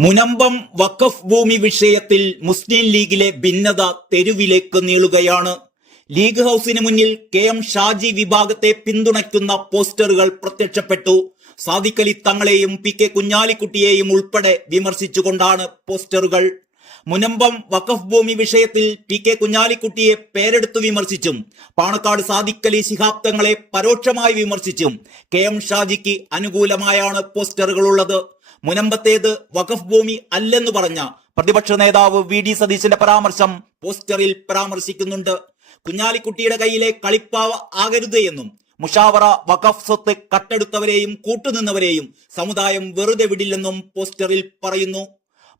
മുനമ്പം വഖഫ് ഭൂമി വിഷയത്തിൽ മുസ്ലിം ലീഗിലെ ഭിന്നത തെരുവിലേക്ക് നീളുകയാണ്. ലീഗ് ഹൌസിന് മുന്നിൽ കെ എം ഷാജി വിഭാഗത്തെ പിന്തുണയ്ക്കുന്ന പോസ്റ്ററുകൾ പ്രത്യക്ഷപ്പെട്ടു. സാദിഖലി തങ്ങളെയും പി കെ കുഞ്ഞാലിക്കുട്ടിയെയും ഉൾപ്പെടെ വിമർശിച്ചുകൊണ്ടാണ് പോസ്റ്ററുകൾ. മുനമ്പം വഖഫ് ഭൂമി വിഷയത്തിൽ പി കെ കുഞ്ഞാലിക്കുട്ടിയെ പേരെടുത്തു വിമർശിച്ചും പാണക്കാട് സാദിഖലി ശിഹാബ് തങ്ങളെ പരോക്ഷമായി വിമർശിച്ചും കെ എം ഷാജിക്ക് അനുകൂലമായാണ് പോസ്റ്ററുകളുള്ളത്. മുനമ്പത്തേത് വഖഫ് ഭൂമി അല്ലെന്ന് പറഞ്ഞ പ്രതിപക്ഷ നേതാവ് വി ഡി സതീശന്റെ പരാമർശം പോസ്റ്ററിൽ പരാമർശിക്കുന്നുണ്ട്. കുഞ്ഞാലിക്കുട്ടിയുടെ കയ്യിലെ കളിപ്പാവ ആകരുത് എന്നും മുഷാവറ വഖഫ് സ്വത്ത് കട്ടെടുത്തവരെയും കൂട്ടുനിന്നവരെയും സമുദായം വെറുതെ വിടില്ലെന്നും പോസ്റ്ററിൽ പറയുന്നു.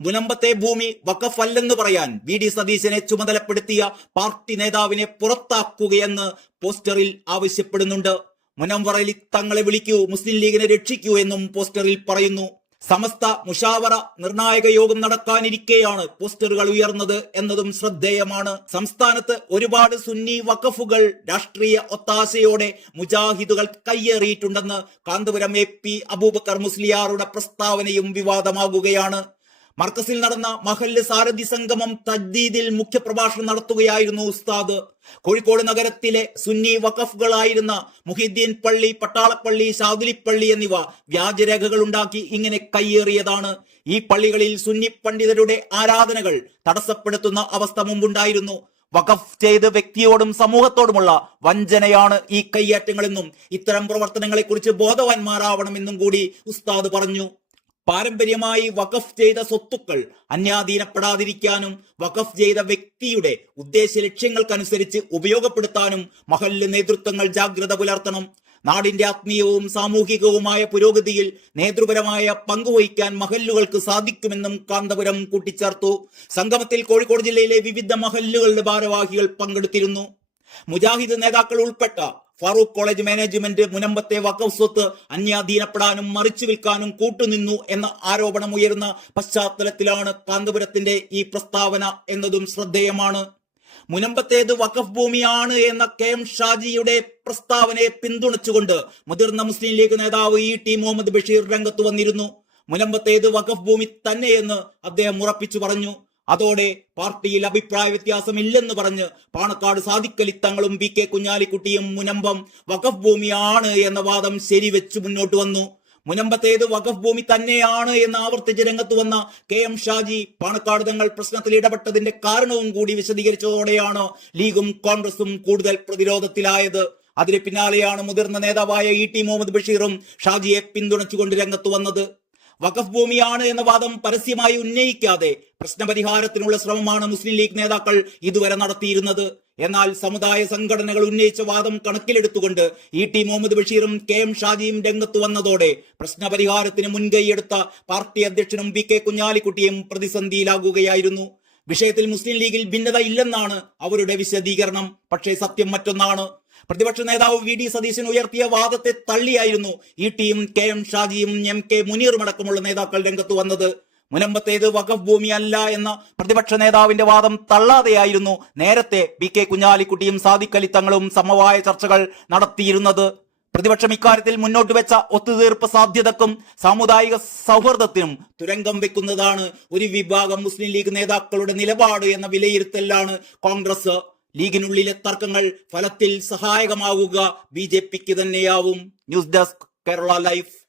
മുനമ്പത്തെ ഭൂമി വഖഫ് അല്ലെന്ന് പറയാൻ വി ഡി സതീശനെ ചുമതലപ്പെടുത്തിയ പാർട്ടി നേതാവിനെ പുറത്താക്കുകയെന്ന് പോസ്റ്ററിൽ ആവശ്യപ്പെടുന്നുണ്ട്. മുനംവറയിൽ തങ്ങളെ വിളിക്കൂ മുസ്ലിം ലീഗിനെ രക്ഷിക്കൂ എന്നും പോസ്റ്ററിൽ പറയുന്നു. സമസ്ത മുഷാവറ നിർണായക യോഗം നടക്കാനിരിക്കെയാണ് പോസ്റ്ററുകൾ ഉയർന്നത് എന്നതും ശ്രദ്ധേയമാണ്. സംസ്ഥാനത്ത് ഒരുപാട് സുന്നി വഖഫുകൾ രാഷ്ട്രീയ ഒത്താശയോടെ മുജാഹിദുകൾ കയ്യേറിയിട്ടുണ്ടെന്ന് കാന്തപുരം എ പി അബൂബക്കർ മുസ്ലിയാറുടെ പ്രസ്താവനയും വിവാദമാകുകയാണ്. മർക്കസിൽ നടന്ന മഹല്ല് സാരഥി സംഗമം തജ്ദീദിൽ മുഖ്യപ്രഭാഷണം നടത്തുകയായിരുന്നു ഉസ്താദ്. കോഴിക്കോട് നഗരത്തിലെ സുന്നി വഖഫുകളായിരുന്ന മുഹിദ്ദീൻ പള്ളി പട്ടാളപ്പള്ളി ഷാദുലിപ്പള്ളി എന്നിവ വ്യാജരേഖകൾ ഉണ്ടാക്കി ഇങ്ങനെ കയ്യേറിയതാണ്. ഈ പള്ളികളിൽ സുന്നി പണ്ഡിതരുടെ ആരാധനകൾ തടസ്സപ്പെടുത്തുന്ന അവസ്ഥ മുമ്പുണ്ടായിരുന്നു. വഖഫ് ചെയ്ത് വ്യക്തിയോടും സമൂഹത്തോടുമുള്ള വഞ്ചനയാണ് ഈ കയ്യേറ്റങ്ങളെന്നും ഇത്തരം പ്രവർത്തനങ്ങളെക്കുറിച്ച് ബോധവാന്മാരാവണമെന്നും കൂടി ഉസ്താദ് പറഞ്ഞു. പാരമ്പര്യമായി വഖഫ് ചെയ്ത സ്വത്തുക്കൾ അന്യാധീനപ്പെടാതിരിക്കാനും വഖഫ് ചെയ്ത വ്യക്തിയുടെ ഉദ്ദേശ ലക്ഷ്യങ്ങൾക്കനുസരിച്ച് ഉപയോഗപ്പെടുത്താനും മഹല്ല് നേതൃത്വങ്ങൾ ജാഗ്രത പുലർത്തണം. നാടിന്റെ ആത്മീയവും സാമൂഹികവുമായ പുരോഗതിയിൽ നേതൃപരമായ പങ്കുവഹിക്കാൻ മഹല്ലുകൾക്ക് സാധിക്കുമെന്നും കാന്തപുരം കൂട്ടിച്ചേർത്തു. സംഗമത്തിൽ കോഴിക്കോട് ജില്ലയിലെ വിവിധ മഹല്ലുകളുടെ ഭാരവാഹികൾ പങ്കെടുത്തിരുന്നു. മുജാഹിദ് നേതാക്കൾ ഉൾപ്പെട്ട ഫാറൂഖ് കോളേജ് മാനേജ്മെന്റ് മുനമ്പത്തെ വഖഫ് സ്വത്ത് അന്യാധീനപ്പെടാനും മറിച്ചു വിൽക്കാനും കൂട്ടുനിന്നു എന്ന ആരോപണം ഉയരുന്ന പശ്ചാത്തലത്തിലാണ് കാന്തപുരത്തിന്റെ ഈ പ്രസ്താവന എന്നതും ശ്രദ്ധേയമാണ്. മുനമ്പത്തേത് വഖഫ് ഭൂമിയാണ് എന്ന കെ എം ഷാജിയുടെ പ്രസ്താവനയെ പിന്തുണച്ചുകൊണ്ട് മുതിർന്ന മുസ്ലിം ലീഗ് നേതാവ് ഇ ടി മുഹമ്മദ് ബഷീർ രംഗത്ത് വന്നിരുന്നു. മുനമ്പത്തേത് വഖഫ് ഭൂമി തന്നെയെന്ന് അദ്ദേഹം ഉറപ്പിച്ചു പറഞ്ഞു. അതോടെ പാർട്ടിയിൽ അഭിപ്രായ വ്യത്യാസമില്ലെന്ന് പറഞ്ഞ് പാണക്കാട് സാദിക്കലി തങ്ങളും വി കെ കുഞ്ഞാലിക്കുട്ടിയും മുനമ്പം വഖഫ് ഭൂമിയാണ് എന്ന വാദം ശരിവെച്ച് മുന്നോട്ട് വന്നു. മുനമ്പത്തേത് വഖഫ് ഭൂമി തന്നെയാണ് എന്ന് ആവർത്തിച്ച് രംഗത്ത് വന്ന കെ എം ഷാജി പാണക്കാട് തങ്ങൾ പ്രശ്നത്തിൽ ഇടപെട്ടതിന്റെ കാരണവും കൂടി വിശദീകരിച്ചതോടെയാണ് ലീഗും കോൺഗ്രസും കൂടുതൽ പ്രതിരോധത്തിലായത്. അതിന് പിന്നാലെയാണ് മുതിർന്ന നേതാവായ ഇ ടി മുഹമ്മദ് ബഷീറും ഷാജിയെ പിന്തുണച്ചുകൊണ്ട് രംഗത്ത് വന്നത്. വഖഫ് ഭൂമിയാണ് എന്ന വാദം പരസ്യമായി ഉന്നയിക്കാതെ പ്രശ്നപരിഹാരത്തിനുള്ള ശ്രമമാണ് മുസ്ലിം ലീഗ് നേതാക്കൾ ഇതുവരെ നടത്തിയിരുന്നത്. എന്നാൽ സമുദായ സംഘടനകൾ ഉന്നയിച്ച വാദം കണക്കിലെടുത്തുകൊണ്ട് ഇ ടി മുഹമ്മദ് ബഷീറും കെ എം ഷാജിയും രംഗത്ത് വന്നതോടെ പ്രശ്നപരിഹാരത്തിന് മുൻകൈയെടുത്ത പാർട്ടി അധ്യക്ഷനും വി കെ കുഞ്ഞാലിക്കുട്ടിയും പ്രതിസന്ധിയിലാകുകയായിരുന്നു. വിഷയത്തിൽ മുസ്ലിം ലീഗിൽ ഭിന്നത ഇല്ലെന്നാണ് അവരുടെ വിശദീകരണം. പക്ഷേ സത്യം മറ്റൊന്നാണ്. പ്രതിപക്ഷ നേതാവ് വി ഡി സതീശൻ ഉയർത്തിയ വാദത്തെ തള്ളിയായിരുന്നു ഇ ടിയും കെ എം ഷാജിയും എം കെ മുനീറും അടക്കമുള്ള നേതാക്കൾ രംഗത്ത് വന്നത്. മുനമ്പത്തേത് വഖഫ് ഭൂമിയല്ല എന്ന പ്രതിപക്ഷ നേതാവിന്റെ വാദം തള്ളാതെയായിരുന്നു നേരത്തെ പി കെ കുഞ്ഞാലിക്കുട്ടിയും സാദിഖലി തങ്ങളും സമവായ ചർച്ചകൾ നടത്തിയിരുന്നത്. പ്രതിപക്ഷം ഇക്കാര്യത്തിൽ മുന്നോട്ട് വെച്ച ഒത്തുതീർപ്പ് സാധ്യതക്കും സാമുദായിക സൗഹൃദത്തിനും തുരങ്കം വെക്കുന്നതാണ് ഒരു വിഭാഗം മുസ്ലിം ലീഗ് നേതാക്കളുടെ നിലപാട് എന്ന വിലയിരുത്തലാണ് കോൺഗ്രസ്. ലീഗിനുള്ളിലെ തർക്കങ്ങൾ ഫലത്തിൽ സഹായകമാവുക ബി ജെ പിക്ക് തന്നെയാവും. News desk Kerala life.